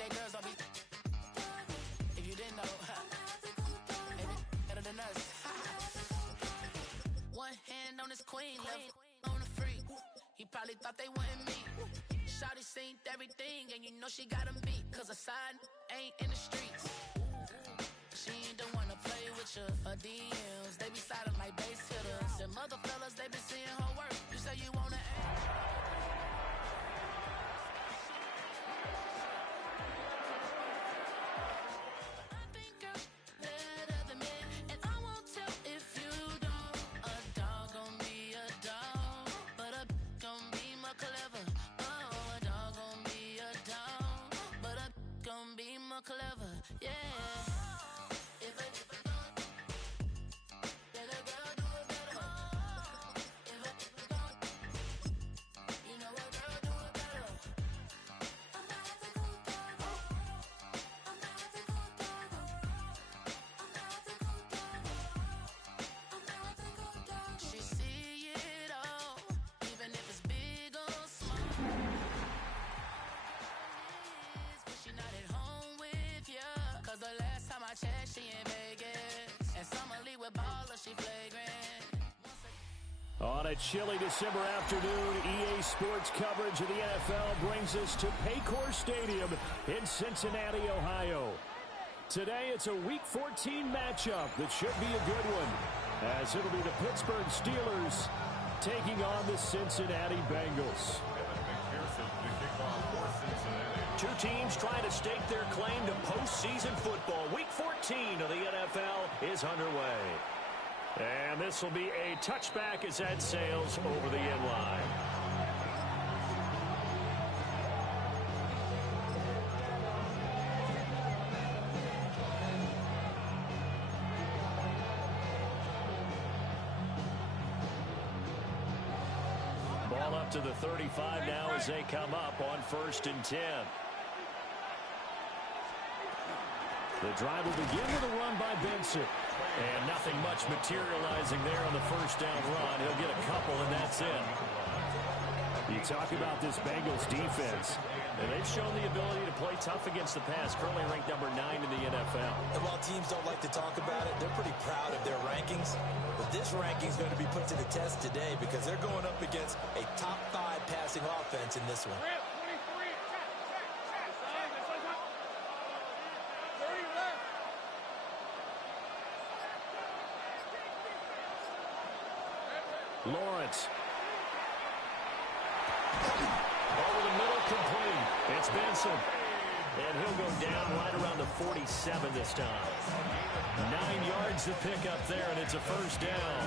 birthday girls, I'll be. If you didn't know, maybe better than us. One hand on his queen, left on the freak. He probably thought they wouldn't meet. Shawty seen everything, and you know she got him beat. Cause her side ain't in the streets. She ain't the one to play with you. Her DMs, they be sliding like base hitters. Them other fellas, they been seeing her work. You say you wanna clever, yeah. If a girl do it better. You know a girl do it better. I'm about to go double. I'm about to go double. I'm about to go double. I'm about to go double. She see it all, even if it's big or small. But she not at home. Cause the last time I checked, she in Vegas. And Summer Lee with baller, she flagrant. On a chilly December afternoon, EA Sports coverage of the NFL brings us to Paycor Stadium in Cincinnati, Ohio. Today, it's a Week 14 matchup that should be a good one, as it'll be the Pittsburgh Steelers taking on the Cincinnati Bengals. Two teams trying to stake their claim to postseason football. Week 14 of the NFL is underway. And this will be a touchback as that sails over the end line. Ball up to the 35 now as they come up on 1st and 10. The drive will begin with a run by Benson. And nothing much materializing there on the first down run. He'll get a couple, and that's it. You talk about this Bengals defense, and they've shown the ability to play tough against the pass, currently ranked number 9 in the NFL. And while teams don't like to talk about it, they're pretty proud of their rankings. But this ranking is going to be put to the test today because they're going up against a top 5 passing offense in this one. Lawrence. Over the middle, complete. It's Benson. And he'll go down right around the 47 this time. 9 yards to pick up there, and it's a first down.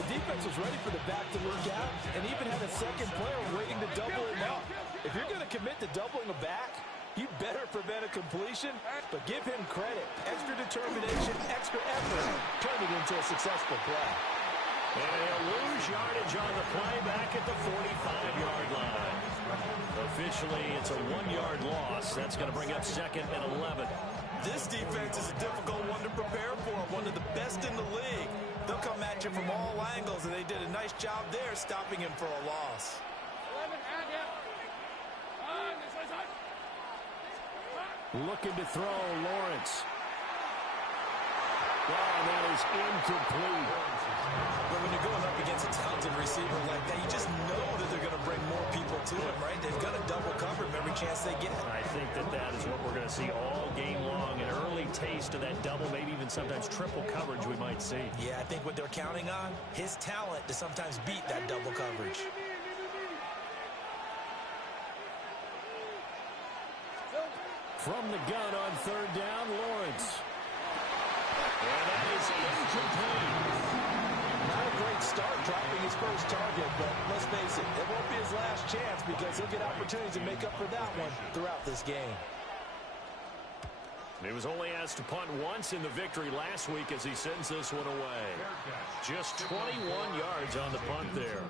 The defense was ready for the back to look out and even had a second player waiting to double him up. If you're going to commit to doubling a back, you better prevent a completion, but give him credit. Extra determination, extra effort, turn it into a successful play. And he'll lose yardage on the play back at the 45-yard line. Officially, it's a 1-yard loss. That's going to bring up 2nd and 11. This defense is a difficult one to prepare for, one of the best in the league. They'll come at you from all angles, and they did a nice job there stopping him for a loss. Looking to throw, Lawrence. Oh, that is incomplete. But when you're going up against a talented receiver like that, you just know that they're going to bring more people to him, right? They've got to double cover him every chance they get. I think that is what we're going to see all game long, an early taste of that double, maybe even sometimes triple coverage we might see. Yeah, I think what they're counting on, his talent to sometimes beat that double coverage. From the gun on 3rd down, Lawrence. And that is incomplete. Not a great start dropping his first target, but let's face it, it won't be his last chance because he'll get opportunities to make up for that one throughout this game. He was only asked to punt once in the victory last week as he sends this one away. Just 21 yards on the punt there.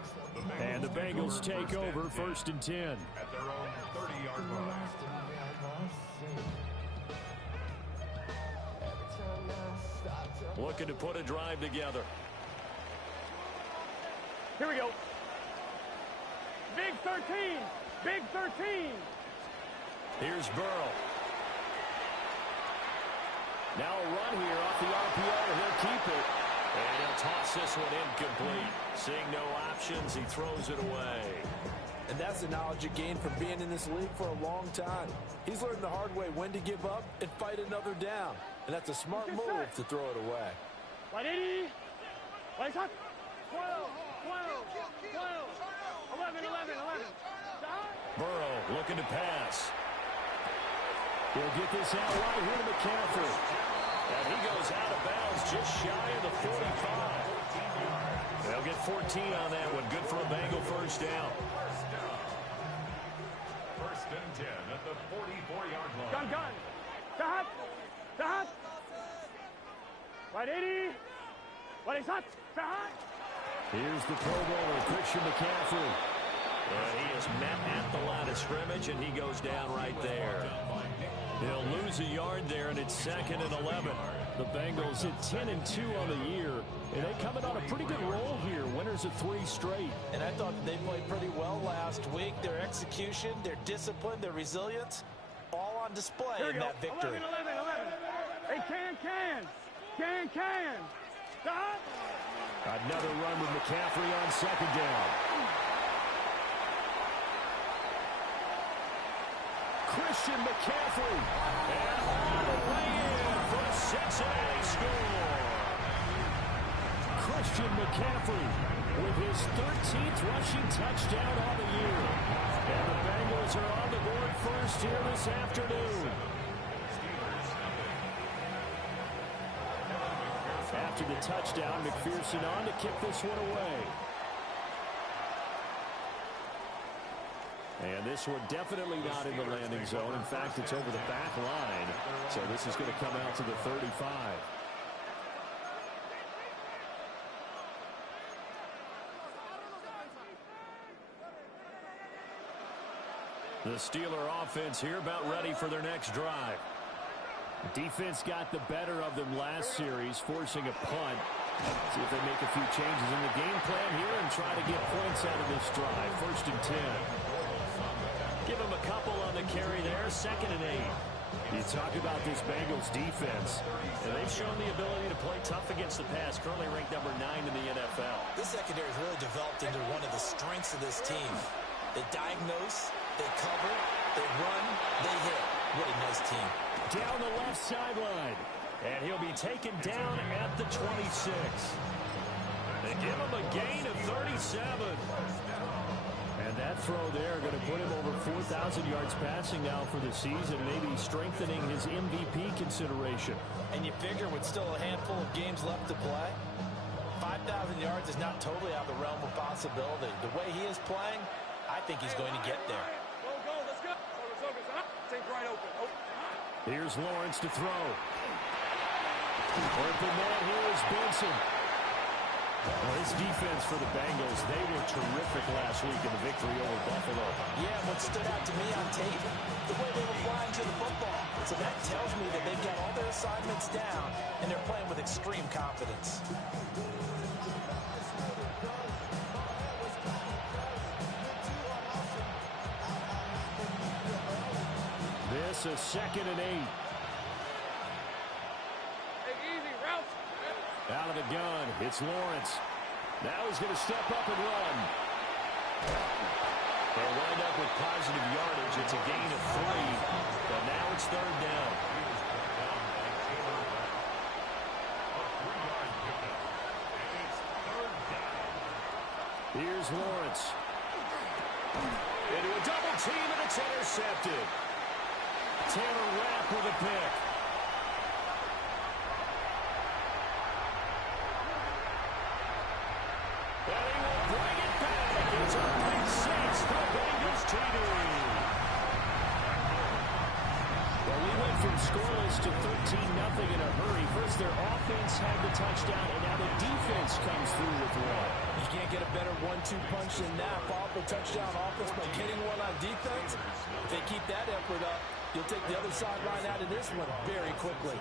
And the Bengals take over 1st and 10. At their own 30-yard line. Looking to put a drive together. Here we go. Big 13. Big 13. Here's Burrow. Now a run here off the RPO. He'll keep it. And he'll toss this one incomplete. Seeing no options, he throws it away. And that's the knowledge you gain from being in this league for a long time. He's learned the hard way when to give up and fight another down. And that's a smart move to throw it away. 180. 12, 12, 12, 11. Burrow looking to pass. He'll get this out right here to McCaffrey. And he goes out of bounds just shy of the 45. They'll get 14 on that one. Good for a Bengal first down. First and 10 at the 44-yard line. Gun. Tahat. 180. 180. Tahat. Here's the Pro Bowler, Christian McCaffrey. And he is met at the line of scrimmage, and he goes down right there. He'll lose a yard there, and it's 2nd and 11. The Bengals hit 10-2 on the year, and they coming on a pretty good roll here. Winners of 3 straight. And I thought they played pretty well last week. Their execution, their discipline, their resilience, all on display in that victory. 11. Hey, can. Stop. Another run with McCaffrey on 2nd down. Christian McCaffrey. And all the way in for a Cincinnati score. Christian McCaffrey with his 13th rushing touchdown on the year. And the Bengals are on the board first here this afternoon. After the touchdown, McPherson on to kick this one away. And this one definitely not in the landing zone. In fact, it's over the back line. So this is going to come out to the 35. The Steeler offense here about ready for their next drive. Defense got the better of them last series, forcing a punt. See if they make a few changes in the game plan here and try to get points out of this drive. 1st and 10. Give them a couple on the carry there. 2nd and 8. You talk about this Bengals defense, and they've shown the ability to play tough against the pass, currently ranked number 9 in the NFL. This secondary has really developed into one of the strengths of this team. They diagnose, they cover, they run, they hit. What a nice team. Down the left sideline. And he'll be taken down at the 26. They give him a gain of 37. And that throw there going to put him over 4,000 yards passing now for the season, maybe strengthening his MVP consideration. And you figure with still a handful of games left to play, 5,000 yards is not totally out of the realm of possibility. The way he is playing, I think he's going to get there. Go, let's go. Take right open. Here's Lawrence to throw. Open man here is Benson. Well, this defense for the Bengals, they were terrific last week in the victory over Buffalo. Yeah, what stood out to me on tape, the way they were flying to the football. So that tells me that they've got all their assignments down, and they're playing with extreme confidence. This is 2nd and 8. Take easy, route. Out of the gun, it's Lawrence. Now he's going to step up and run. They wind up with positive yardage. It's a gain of 3, but now it's 3rd down. Here's Lawrence. Into a double team, and it's intercepted. Taylor Rapp with a pick. And he will bring it back. It's a big 6 for Bengals TD. Well, we went from scoreless to 13-0 in a hurry. First, their offense had the touchdown, and now the defense comes through with one. You can't get a better 1-2 punch than that. Follow up a touchdown offense by getting one on defense. If they keep that effort up, you'll take the other sideline out of this one very quickly.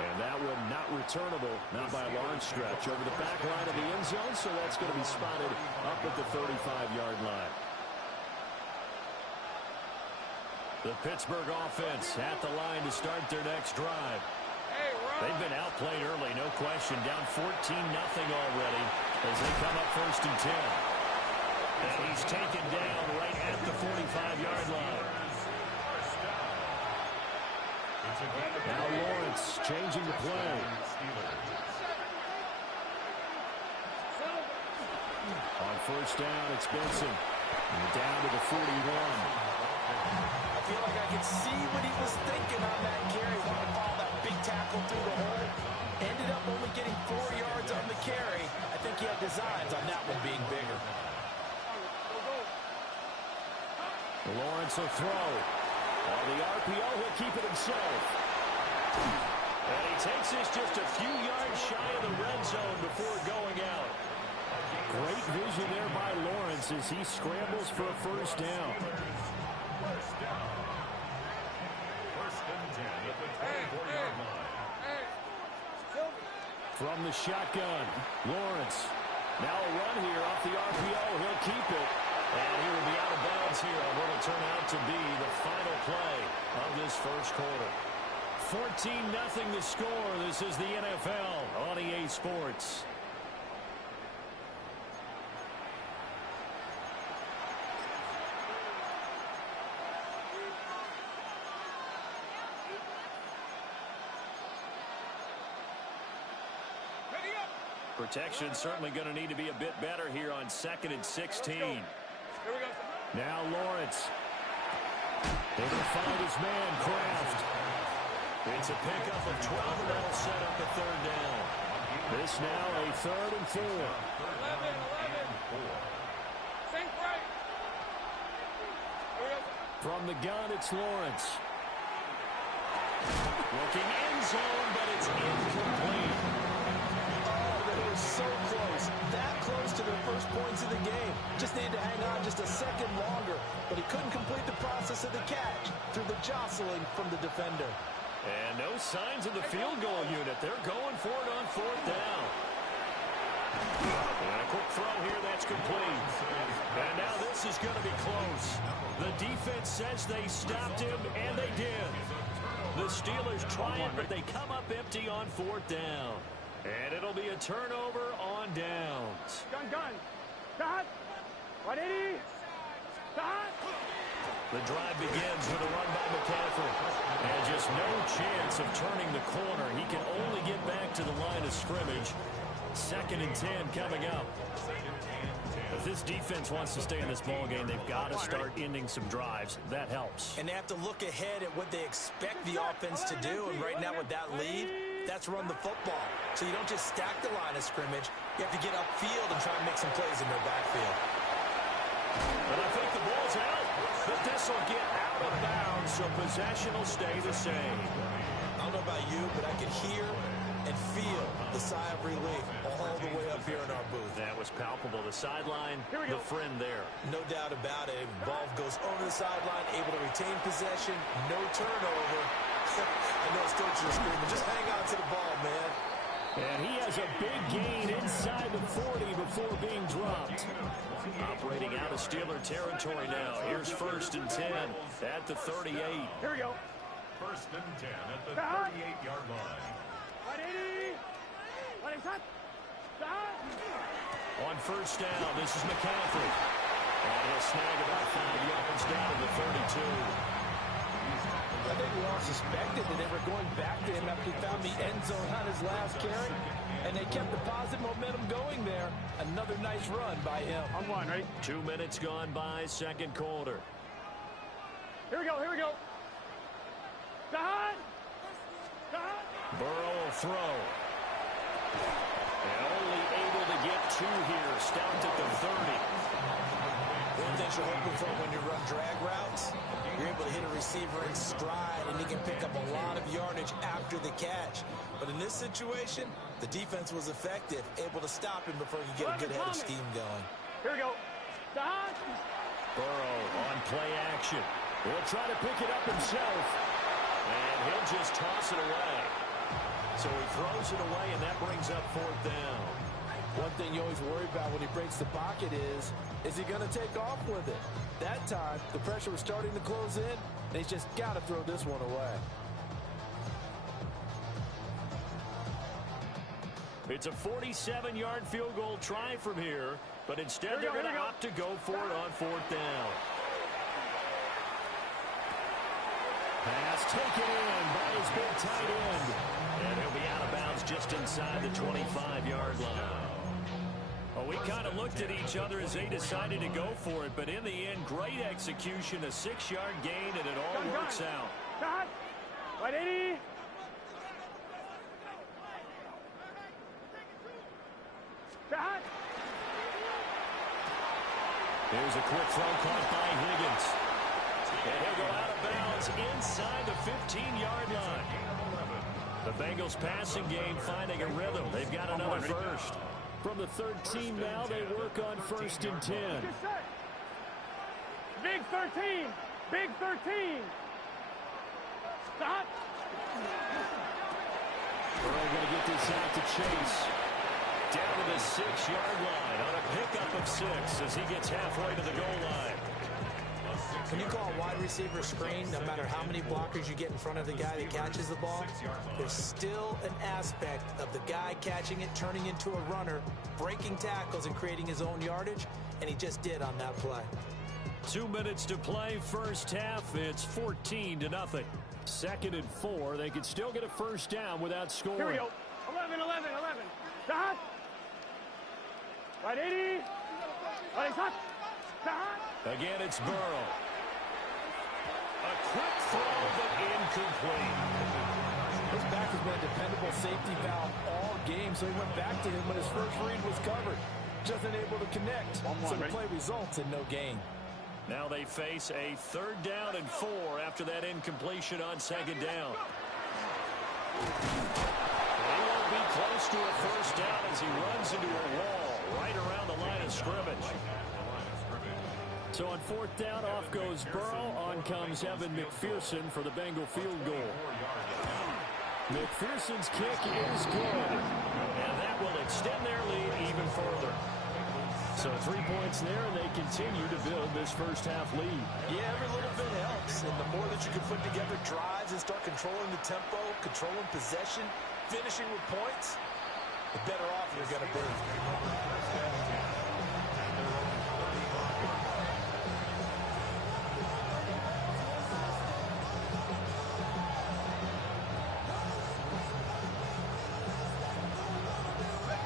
And that one not returnable, not by a large stretch, over the back line of the end zone, so that's going to be spotted up at the 35-yard line. The Pittsburgh offense at the line to start their next drive. They've been outplayed early, no question. Down 14-0 already as they come up 1st and 10. And he's taken down right at the 45-yard line. Now Lawrence changing the play. On 1st down, it's Benson. Down to the 41. I feel like I could see what he was thinking on that carry. Want to follow that big tackle through the hole. Ended up only getting 4 yards on the carry. I think he had designs on that one being bigger. Lawrence will throw. On the RPO, he'll keep it himself. And he takes this just a few yards shy of the red zone before going out. Great vision there by Lawrence as he scrambles for a 1st down. From the shotgun, Lawrence. Now a run here off the RPO. He'll keep it. And he will be out of bounds here on what will turn out to be the final play of this 1st quarter. 14-0 the score. This is the NFL on EA Sports. Protection certainly going to need to be a bit better here on 2nd and 16. Here we go. Now Lawrence. They will find his man, Kraft. It's a pickup of 12, and that'll set up a 3rd down. This now a 3rd and 4. 11. Think right. Here we go. From the gun, it's Lawrence. Looking end zone, but it's incomplete. So close, that close to their first points of the game. Just needed to hang on just a second longer, but he couldn't complete the process of the catch through the jostling from the defender. And no signs of the field goal unit. They're going for it on 4th down. And a quick throw here, that's complete. And now this is going to be close. The defense says they stopped him, and they did. The Steelers try it, but they come up empty on 4th down. And it'll be a turnover on downs. Gun. Stop. 180. Stop. The drive begins with a run by McCaffrey. And just no chance of turning the corner. He can only get back to the line of scrimmage. 2nd and 10 coming up. If this defense wants to stay in this ballgame, they've got to start ending some drives. That helps. And they have to look ahead at what they expect the offense to do. And right now with that lead, that's run the football. So you don't just stack the line of scrimmage. You have to get upfield and try and make some plays in their backfield. But I think the ball's out. But this will get out of bounds, so possession will stay the same. I don't know about you, but I can hear and feel the sigh of relief all the way up here in our booth. That was palpable. The sideline, the friend there. No doubt about it. Ball goes over the sideline, able to retain possession, no turnover. I know it's coaches are screaming, just hang on to the ball, man. And he has a big gain inside the 40 before being dropped. Operating out of Steeler territory now. Here's 1st and 10 at the 38. Here we go. 1st and 10 at the 38-yard line. 180. Let him cut. Stop. On 1st down, this is McCaffrey. And he'll snag about 5 yards down to the 32. I think we all suspected that they were going back to him after he found the end zone on his last carry, and they kept the positive momentum going there. Another nice run by him. On 1, ready? 2 minutes gone by, 2nd quarter. Here we go. Stop. Burrow will throw. And only able to get 2 here, stopped at the 30. One thing you're hoping for when you run drag routes, you're able to hit a receiver in stride, and he can pick up a lot of yardage after the catch. But in this situation, the defense was effective, able to stop him before he could get a good head of steam going. Here we go. Stop. Burrow on play action. He'll try to pick it up himself. And he'll just toss it away. So he throws it away, and that brings up 4th down. One thing you always worry about when he breaks the pocket is he going to take off with it? That time, the pressure was starting to close in, and he's just got to throw this one away. It's a 47-yard field goal try from here, but instead they're going to opt to go for it on fourth down. Pass taken in by his big tight end. And he'll be out of bounds just inside the 25-yard line. Well, we kind of looked at each other as they decided to go for it, but in the end, great execution, a 6-yard gain, and it all works out. Cut. Right 80. Cut. Here's a quick throw caught by Higgins. And he'll go out of bounds inside the 15-yard line. The Bengals passing game finding a rhythm. They've got another first. From the third team now, they work on 1st and 10. Big 13. Big 13. Stop. Burrow going to get this out to Chase. Down to the 6-yard line on a pickup of 6 as he gets halfway to the goal line. When you call a wide receiver screen, no matter how many blockers you get in front of the guy that catches the ball, there's still an aspect of the guy catching it, turning into a runner, breaking tackles and creating his own yardage, and he just did on that play. 2 minutes to play, first half. It's 14-0. 2nd and 4. They could still get a first down without scoring. Here we go. 11. Stop. Right 80. Right stop. Stop. Again, it's Burrow. A quick throw, but incomplete. His back has been a dependable safety valve all game, so he went back to him when his first read was covered. Just unable to connect, so the play results in no gain. Now they face a 3rd down and 4 after that incompletion on 2nd down. They won't be close to a first down as he runs into a wall right around the line of scrimmage. So on 4th down, off goes Burrow. On comes Evan McPherson for the Bengal field goal. McPherson's kick is good. And that will extend their lead even further. So 3 points there, and they continue to build this first half lead. Yeah, every little bit helps. And the more that you can put together drives and start controlling the tempo, controlling possession, finishing with points, the better off you're going to be.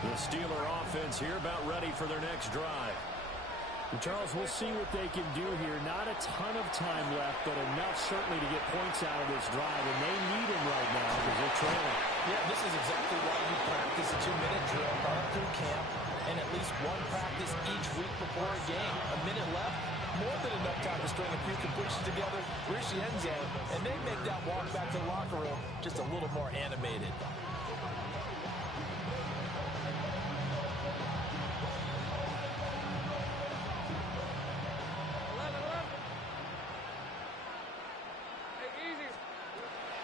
The Steeler offense here about ready for their next drive. And Charles, we'll see what they can do here. Not a ton of time left, but enough certainly to get points out of this drive, and they need them right now because they're trailing. Yeah, this is exactly why you practice a 2-minute drill all through camp and at least one practice each week before a game. A minute left, more than enough time to string a few completions together, reach the end zone, and they make that walk back to the locker room just a little more animated.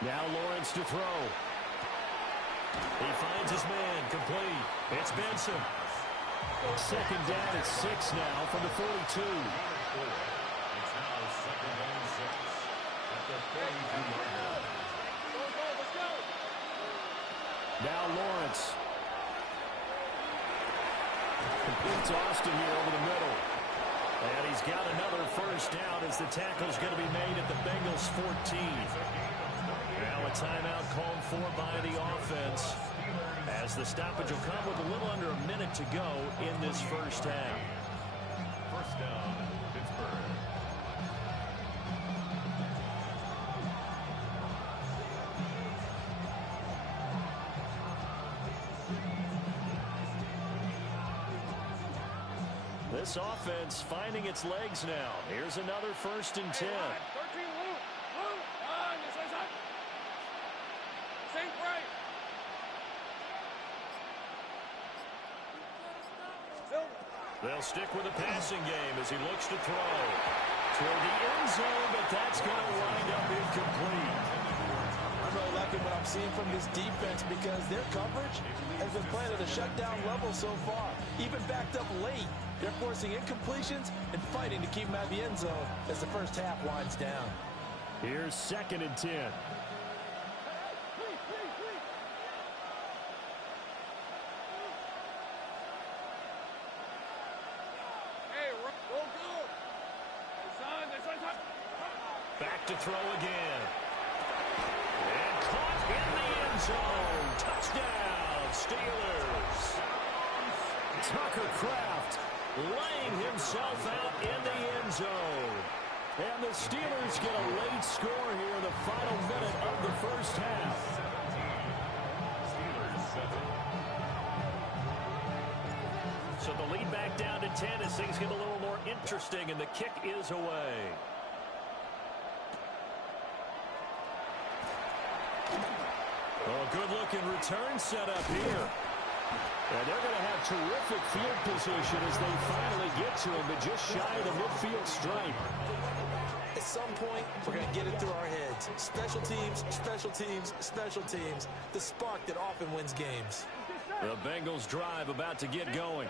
Now Lawrence to throw. He finds his man, complete. It's Benson. 2nd down at 6 now from the 42. It's now 2nd and 6 at the 42-yard line. Now Lawrence. Completes Austin here over the middle. And he's got another first down as the tackle's going to be made at the Bengals 14. Now a timeout called for by the offense as the stoppage will come with a little under a minute to go in this first half. First down, Pittsburgh. This offense finding its legs now. Here's another 1st and 10. They'll stick with the passing game as he looks to throw toward the end zone, but that's going to wind up incomplete. I'm really liking what I'm seeing from this defense because their coverage has been playing at a shutdown level so far. Even backed up late, they're forcing incompletions and fighting to keep them out of the end zone as the first half winds down. Here's 2nd and 10. Back to throw again. And caught in the end zone. Touchdown, Steelers. Tucker Kraft laying himself out in the end zone. And the Steelers get a late score here in the final minute of the first half. So the lead back down to 10 as things get a little more interesting, and the kick is away. Oh, good-looking return set up here. And they're going to have terrific field position as they finally get to him, but just shy of the midfield stripe. At some point, we're going to get it through our heads. Special teams, special teams, special teams. The spark that often wins games. The Bengals drive about to get going.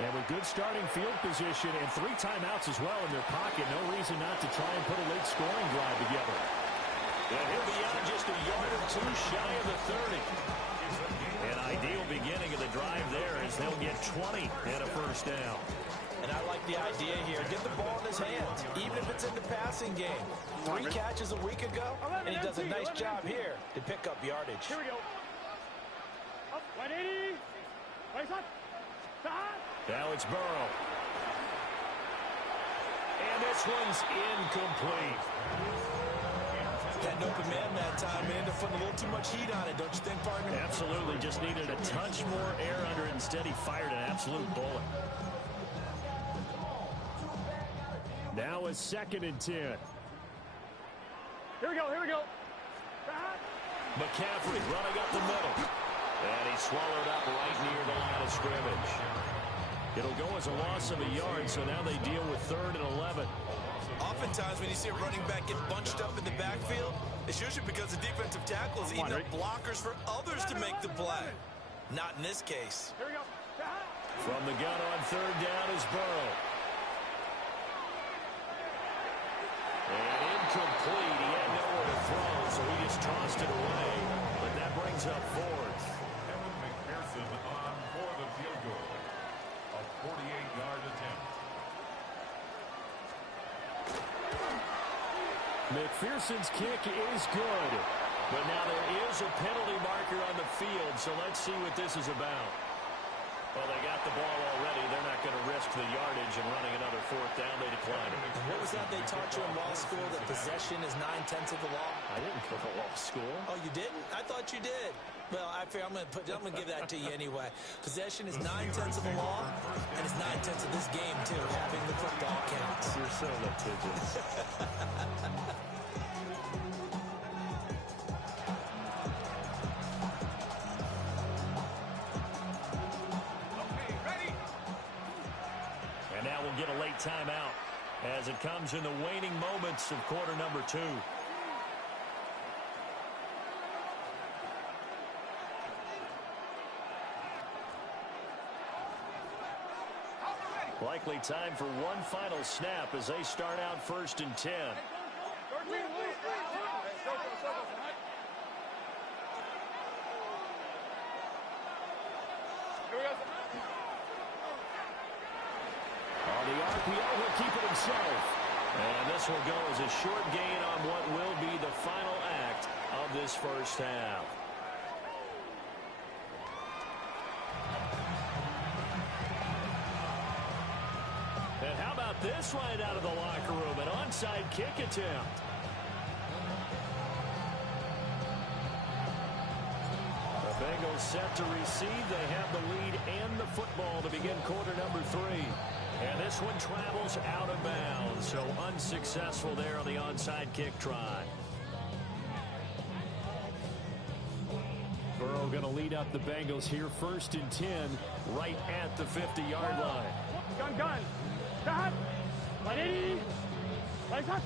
And with good starting field position and 3 timeouts as well in their pocket, no reason not to try and put a late scoring drive together. And he'll be out just a yard or 2 shy of the 30. An ideal beginning of the drive there as they'll get 20 and a first down. And I like the idea here. Get the ball in his hands, even if it's in the passing game. 3 catches a week ago, and he does a nice job here to pick up yardage. Here we go. Up, 180. Right up. Now it's Burrow. And this one's incomplete. Had an open man that time and ended up putting a little too much heat on it, don't you think, partner? Absolutely. Just needed a touch more air under it. Instead, he fired an absolute bullet. Now it's 2nd and 10. Here we go, here we go. McCaffrey running up the middle. And he's swallowed up right near the line of scrimmage. It'll go as a loss of a yard, so now they deal with 3rd and 11. Oftentimes when you see a running back get bunched up in the backfield, it's usually because the defensive tackle is eating up blockers for others to make the play. Not in this case. Here we go. From the gun on 3rd down is Burrow. And incomplete. He had nowhere to throw, so he just tossed it away. But that brings up 4th. Kevin McPherson on for the field goal. A 48-yard attempt. McPherson's kick is good. But now there is a penalty marker on the field, so let's see what this is about. Well, they got the ball already. They're not going to risk the yardage and running another 4th down. They decline it. What was that they taught you in law school, that possession is 9/10 of the law? I didn't go to law school. Oh, you didn't? I thought you did. Well, I'm going to give that to you anyway. Possession is 9/10 of the law, and it's 9/10 of this game, too, having the football counts. You're so litigious. And now we'll get a late timeout as it comes in the waning moments of quarter number 2. Likely time for one final snap as they start out 1st and 10. On the RPO, he'll keep it himself. And this will go as a short gain on what will be the final act of this first half. And how about this right out of the locker room? An onside kick attempt. The Bengals set to receive. They have the lead and the football to begin quarter number 3. And this one travels out of bounds, so unsuccessful there on the onside kick try. Burrow going to lead up the Bengals here 1st and 10 right at the 50-yard line. Gun. Stop. 180. Right up.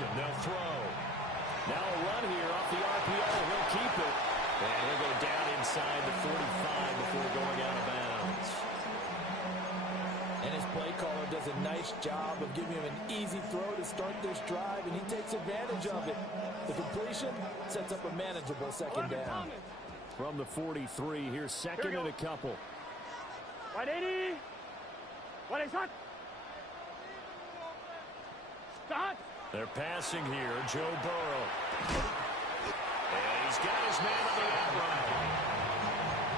motion. They'll throw. Now a run here off the RPO. He'll keep it. And he'll go down inside the 45 before going out of bounds. And his play caller does a nice job of giving him an easy throw to start this drive, and he takes advantage of it. The completion sets up a manageable second down. From the 43, here's second and a couple. 180. 180. Start. They're passing here. Joe Burrow. And he's got his man on the outright.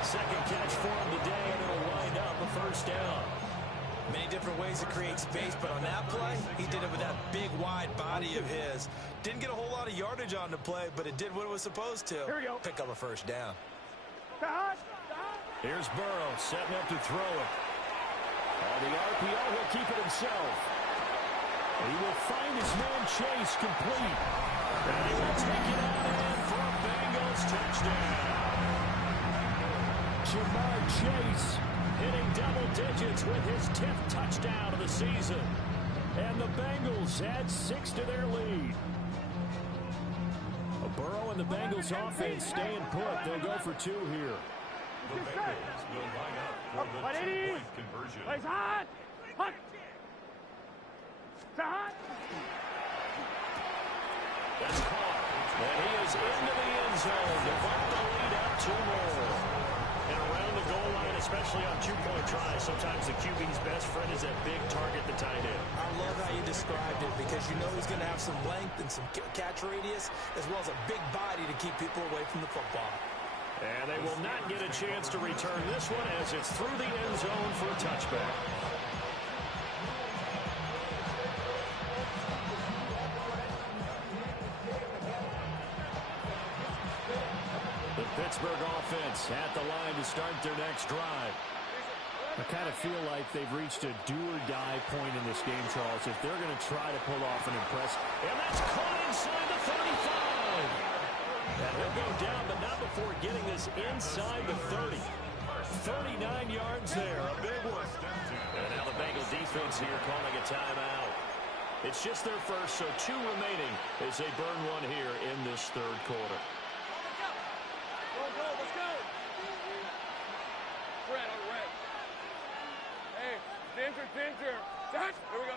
Second catch for him today, and it'll wind up a first down. Many different ways to create space, but on that play, he did it with that big, wide body of his. Didn't get a whole lot of yardage on the play, but it did what it was supposed to. Here we go. Pick up a first down. Start. Here's Burrow setting up to throw it. On the RPO, he'll keep it himself. He will find his man Chase complete. And he will take it out and for a Bengals touchdown. Jamar Chase hitting double digits with his 10th touchdown of the season. And the Bengals add 6 to their lead. Burrow and the Bengals offense staying put. They'll go for 2 here. The Bengals will line up for the 2-point conversion. Place hot. Hot. Hot. That's caught. And he is into the end zone to bump the lead up 2 more. And around the goal line, especially on 2-point tries, sometimes the QB's best friend is that big target, the tight end. I love how you described it because you know he's going to have some length and some catch radius as well as a big body to keep people away from the football. And they will not get a chance to return this one as it's through the end zone for a touchback. The Pittsburgh offense at the line to start their next drive. I kind of feel like they've reached a do-or-die point in this game, Charles, if they're going to try to pull off an impressive. And that's caught inside the 35. And he'll go down, but not before getting this inside the 30. 39 yards there, a big one. And now the Bengal defense here calling a timeout. It's just their first, so 2 remaining as they burn one here in this third quarter. Let's go. Red on red. Hey, Ginger. Here we go.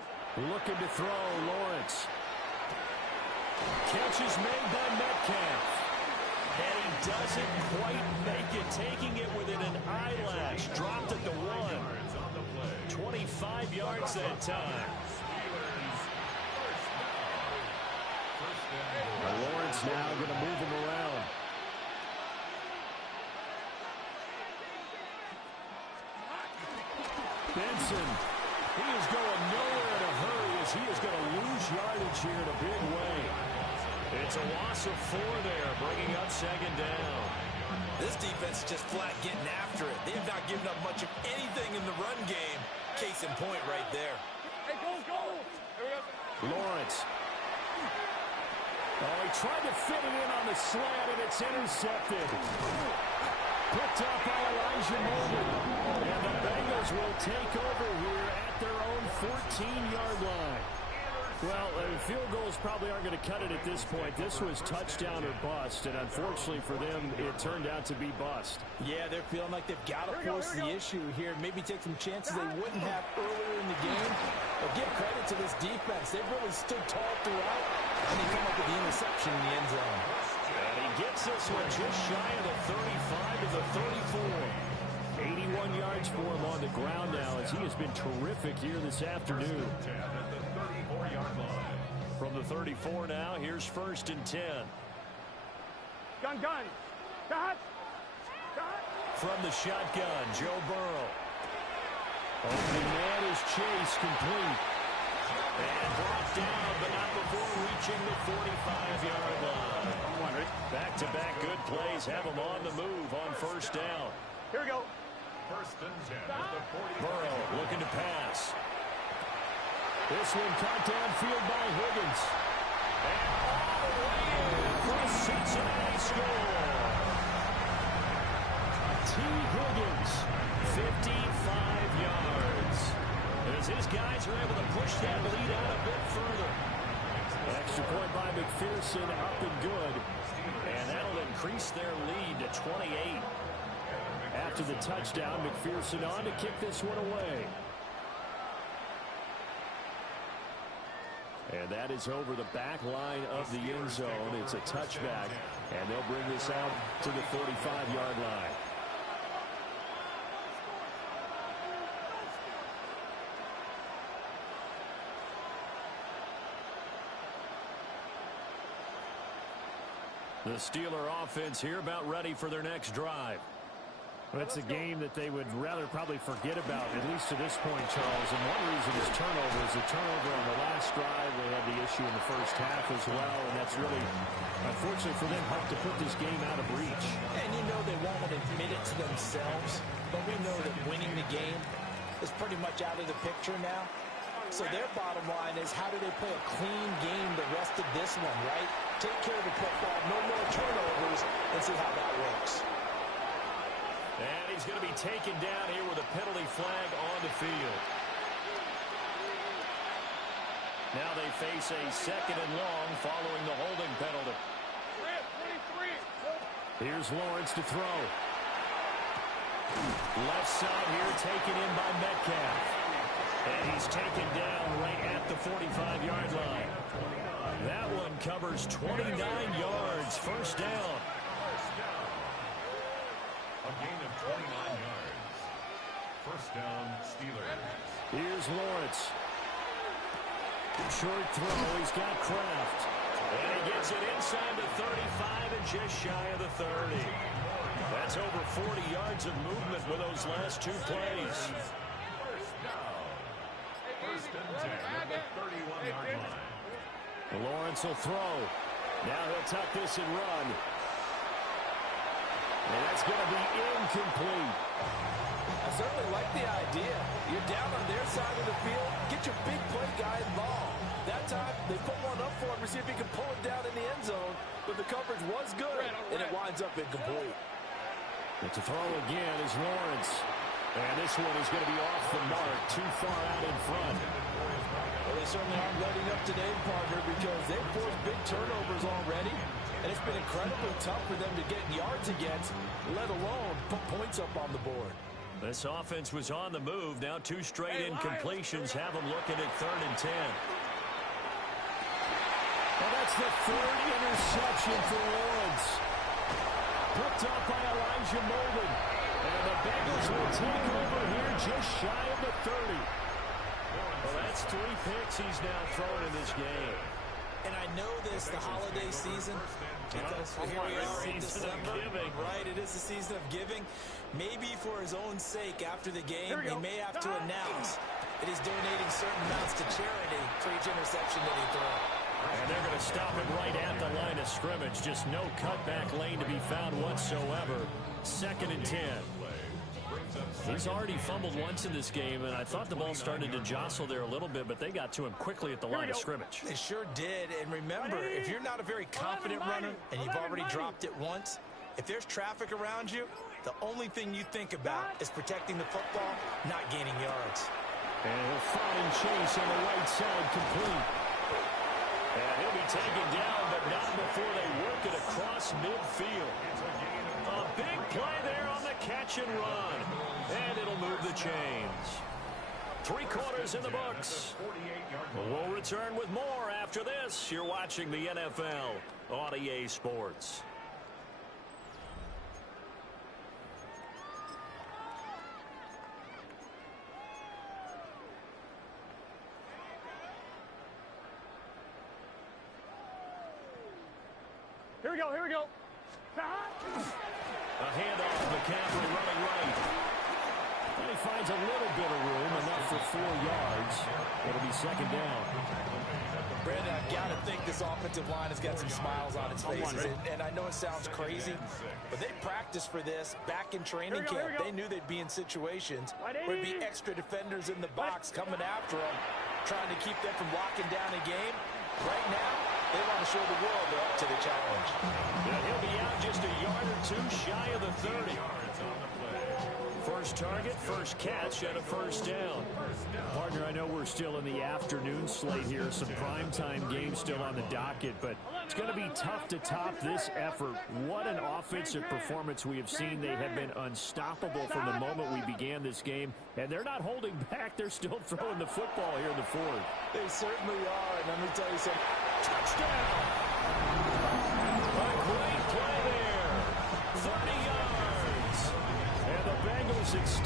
Looking to throw, Lawrence. Catch is made by Metcalf. And he doesn't quite make it, taking it within an eyelash. Dropped at the 1. 25 yards that time. Lawrence now going to move him around. Benson, he is going nowhere in a hurry as he is going to lose yardage here in a big way. It's a loss of 4 there, bringing up second down. This defense is just flat getting after it. They have not given up much of anything in the run game. Case in point right there. Hey, go. Here we go. Lawrence. Oh, he tried to fit it in on the slant, and it's intercepted. Picked up by Elijah Molden. And the Bengals will take over here at their own 14-yard line. Well, field goals probably aren't going to cut it at this point. This was touchdown or bust, and unfortunately for them, it turned out to be bust. Yeah, they're feeling like they've got to force the issue here. Maybe take some chances they wouldn't have earlier in the game. But give credit to this defense. They've really stood tall throughout, and they come up with the interception in the end zone. And he gets this one just shy of the 35 to the 34. 81 yards for him on the ground now as he has been terrific here this afternoon. From the 34 now, here's 1st and 10. Gun. Start. From the shotgun, Joe Burrow. Opening man is Chase, complete. And brought down, but not before reaching the 45-yard line. Back-to-back good plays have him on the move on 1st down. Here we go. 1st and 10 at the 45. Burrow looking to pass. This one caught downfield by Higgins. And all the way in for a Cincinnati score. T. Higgins, 55 yards. As his guys are able to push that lead out a bit further. A extra point by McPherson, up and good. And that'll increase their lead to 28. After the touchdown, McPherson on to kick this one away. And that is over the back line of the end zone. It's a touchback, and they'll bring this out to the 45-yard line. The Steeler offense here about ready for their next drive. Well, it's a game that they would rather probably forget about, at least to this point, Charles. And one reason is turnovers. A turnover on the last drive. They had the issue in the first half as well. And that's really, unfortunately for them, helped to put this game out of reach. And you know they won't admit it to themselves. But we know that winning the game is pretty much out of the picture now. So their bottom line is, how do they play a clean game the rest of this one, right? Take care of the football, no more turnovers, and see how that works. And he's going to be taken down here with a penalty flag on the field. Now they face a second and long following the holding penalty. Here's Lawrence to throw. Left side here taken in by Metcalf. And he's taken down right at the 45-yard line. That one covers 29 yards. First down. A gain of 29 yards. First down, Steelers. Here's Lawrence. Short throw. He's got Kraft. And he gets it inside the 35 and just shy of the 30. That's over 40 yards of movement with those last two plays. First and 10 at the 31-yard line. Lawrence will throw. Now he'll tuck this and run. And that's going to be incomplete. I certainly like the idea. You're down on their side of the field. Get your big play guy involved. That time, they put one up for him to see if he can pull it down in the end zone. But the coverage was good, and it winds up incomplete. But to throw again is Lawrence. And this one is going to be off the mark, too far out in front. Well, they certainly aren't letting up today, partner, because they've forced big turnovers already. And it's been incredibly tough for them to get yards against, let alone put points up on the board. This offense was on the move. Now two straight incompletions have them looking at 3rd and 10. And that's the 3rd interception for Lawrence. Picked up by Elijah Molden. And the Bengals will take over here just shy of the 30. Well, that's 3 picks he's now thrown in this game. And I know this, the holiday season, because here we are in December, right? It is the season of giving. Maybe for his own sake, after the game, he may have to announce that he's donating certain amounts to charity for each interception that he throws. And they're going to stop him right at the line of scrimmage. Just no cutback lane to be found whatsoever. 2nd and 10. He's already fumbled once in this game, and I thought the ball started to jostle there a little bit, but they got to him quickly at the line of scrimmage. They sure did. And remember, if you're not a very confident runner and you've already dropped it once, if there's traffic around you, the only thing you think about is protecting the football, not gaining yards. And he'll find Chase on the right side, complete. And he'll be taken down, but not before they work it across midfield. A big play there on the catch and run. And it'll move the chains. 3 quarters in the books. We'll return with more after this. You're watching the NFL on EA Sports. Here we go, here we go. A handoff, McCaffrey running right. And he finds a little bit of room, enough for 4 yards. It'll be 2nd down. Brandon, I've got to think this offensive line has got some smiles on its faces. And I know it sounds crazy, but they practiced for this back in training camp. They knew they'd be in situations where there'd be extra defenders in the box coming after them, trying to keep them from locking down a game. Right now, they want to show the world they're up to the challenge. Yeah, he'll be out just a yard or 2 shy of the 30. First target, first catch, and a first down. Partner, I know we're we're still in the afternoon slate here. Some primetime games still on the docket, but it's going to be tough to top this effort. What an offensive performance we have seen. They have been unstoppable from the moment we began this game, and they're not holding back. They're still throwing the football here in the fourth. They certainly are, and let me tell you something. Touchdown! A great play there. 30 yards. And the Bengals extend